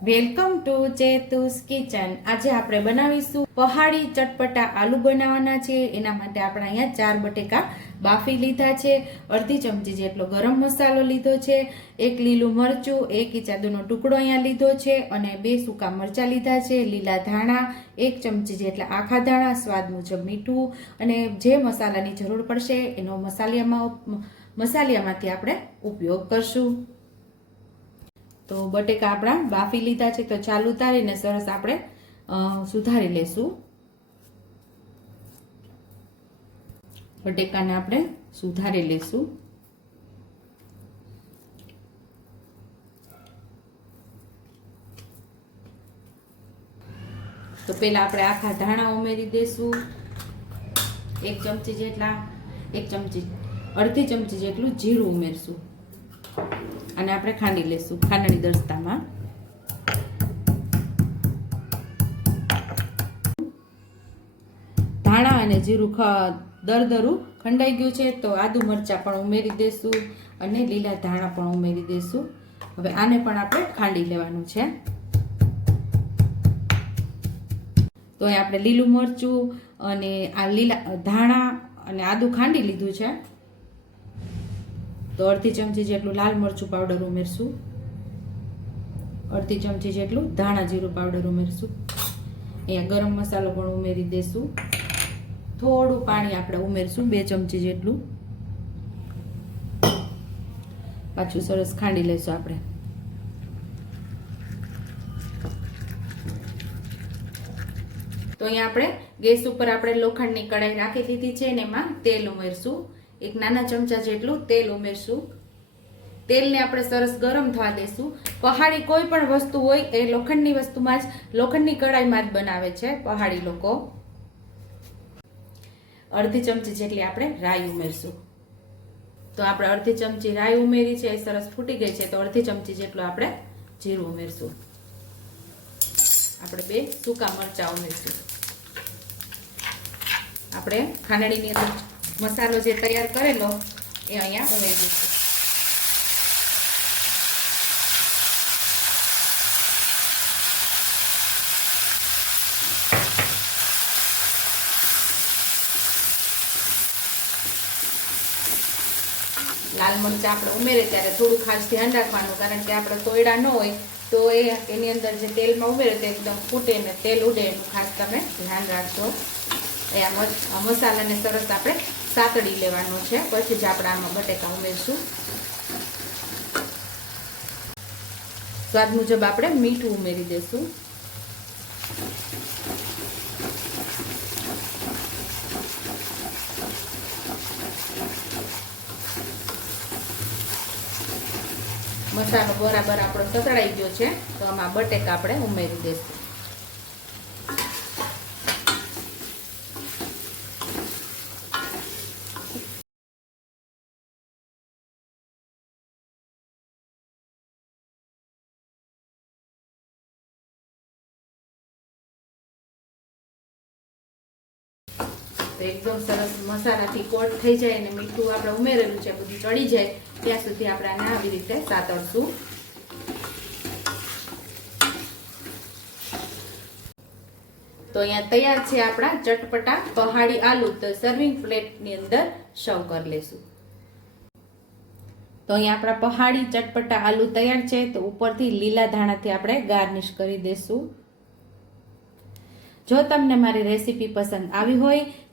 Welcome to ચેતુસ kitchen. આજે આપણે બનાવીશું પહાડી ચટપટા આલુ બનાવવાના છે. એના માટે આપણે અહીંયા ચાર બટેકા બાફી લીધા છે. અડધી ચમચી જેટલો ગરમ મસાલો લીધો છે. એક લીલું મરચું, એક ઇચાદુનો ટુકડો અહીંયા લીધો છે અને બે સૂકા મરચાં લીધા છે, લીલા ધાણા, એક ચમચી જેટલા આખા ધાણા, સ્વાદ મુજબ મીઠું અને જે મસાલાની જરૂર પડશે એનો મસાલિયામાં મસાલિયામાંથી આપણે ઉપયોગ કરશું. તો બટેકા આપણા બાફી લીધા છે, તો ચાલુ ઉતારીને સરસ આપણે સુધારી લેશું. બટેકાને આપણે સુધારી લેશું. તો પહેલાં આપણે આખા ધાણા ઉમેરી દઈશું એક ચમચી જેટલા, એક ચમચી, અડધી ચમચી જેટલું જીરું ઉમેરશું. અને આપણે ખાંડી લેશું, ખાંડણી દરસ્તામાં ધાણા અને જીરું દરદરું ખંડાઈ ગયું છે, તો આદુ મરચાં પણ ઉમેરી દઈશું અને લીલા ધાણા પણ ઉમેરી દઈશું હવે આને પણ આપણે ખાંડી લેવાનું છે. તો અહીં આપણે લીલું મરચું અને આ લીલા ધાણા અને આદુ ખાંડી લીધું છે. તો અડધી ચમચી જેટલું લાલ મરચું પાવડર ઉમેરશું. અડધી ચમચી જેટલું ધાણા જીરું પાવડર ઉમેરશું. અહીંયા ગરમ મસાલો પણ ઉમેરી દેશું. થોડું પાણી આપણે ઉમેરશું, બે ચમચી જેટલું. પાછું સરસ ખાંડી લઈશું આપણે. તો અહીંયા આપણે ગેસ ઉપર આપણે લોખંડની કઢાઈ રાખી દીધી છે અને એમાં તેલ ઉમેરશું. એક નાના ચમચા જેટલું તેલ ઉમેરશું. તેલને આપણે સરસ ગરમ થવા દેશું. પહાડી કોઈ પણ વસ્તુ હોય એ લોખંડની વસ્તુમાં જ, લોખંડની કડાઈમાં જ બનાવે છે પહાડી લોકો. અડધી ચમચી જેટલી આપણે રાઈ ઉમેરશું. તો આપણે અડધી ચમચી રાઈ ઉમેરી છે, એ સરસ ફૂટી ગઈ છે, તો અડધી ચમચી જેટલું આપણે જીરું ઉમેરશું. આપણે બે સૂકા મરચાં ઉમેરશું. આપણે ખાંડણીની અંદર મસાલો જે તૈયાર કરેલો, એ અહીંયા ઉમેરી દઈશું. લાલ મરચાં આપણે ઉમેરે ત્યારે થોડું ખાસ ધ્યાન રાખવાનું, કારણ કે આપણે તોયડા ન હોય, તો એ એની અંદર જે તેલમાં ઉમેરે તે એકદમ ફૂટે ને તેલ ઉડે એનું ખાસ તમે ધ્યાન રાખજો. એ આ મસાલાને સરસ આપણે સાતડી લેવાનો છે. પછી જ આપણે આમાં બટેકા ઉમેરશું. સ્વાદ મુજબ આપણે મીઠું ઉમેરી દેશું. મસાલો બરાબર આપણો સતળાઈ ગયો છે. તો આમાં બટેકા આપણે ઉમેરી દઈશું તો એકદમ સરસ મસાલાથી કોટ થઈ જાય અને મીઠું આપણે ઉમેરેલું છે, બધું ચડી જાય, ત્યાં સુધી આપણે આને આવી રીતે સાતળશું. તો અહીંયા તૈયાર છે આપણા ચટપટા પહાડી આલુ. તો સર્વિંગ પ્લેટની અંદર સર્વ કરી લેશું. તો અહીંયા આપણા પહાડી ચટપટા આલુ તૈયાર છે, તો ઉપરથી લીલા ધાણાથી આપણે ગાર્નિશ કરી દઈશું જો તમને મારી રેસીપી પસંદ આવી હોય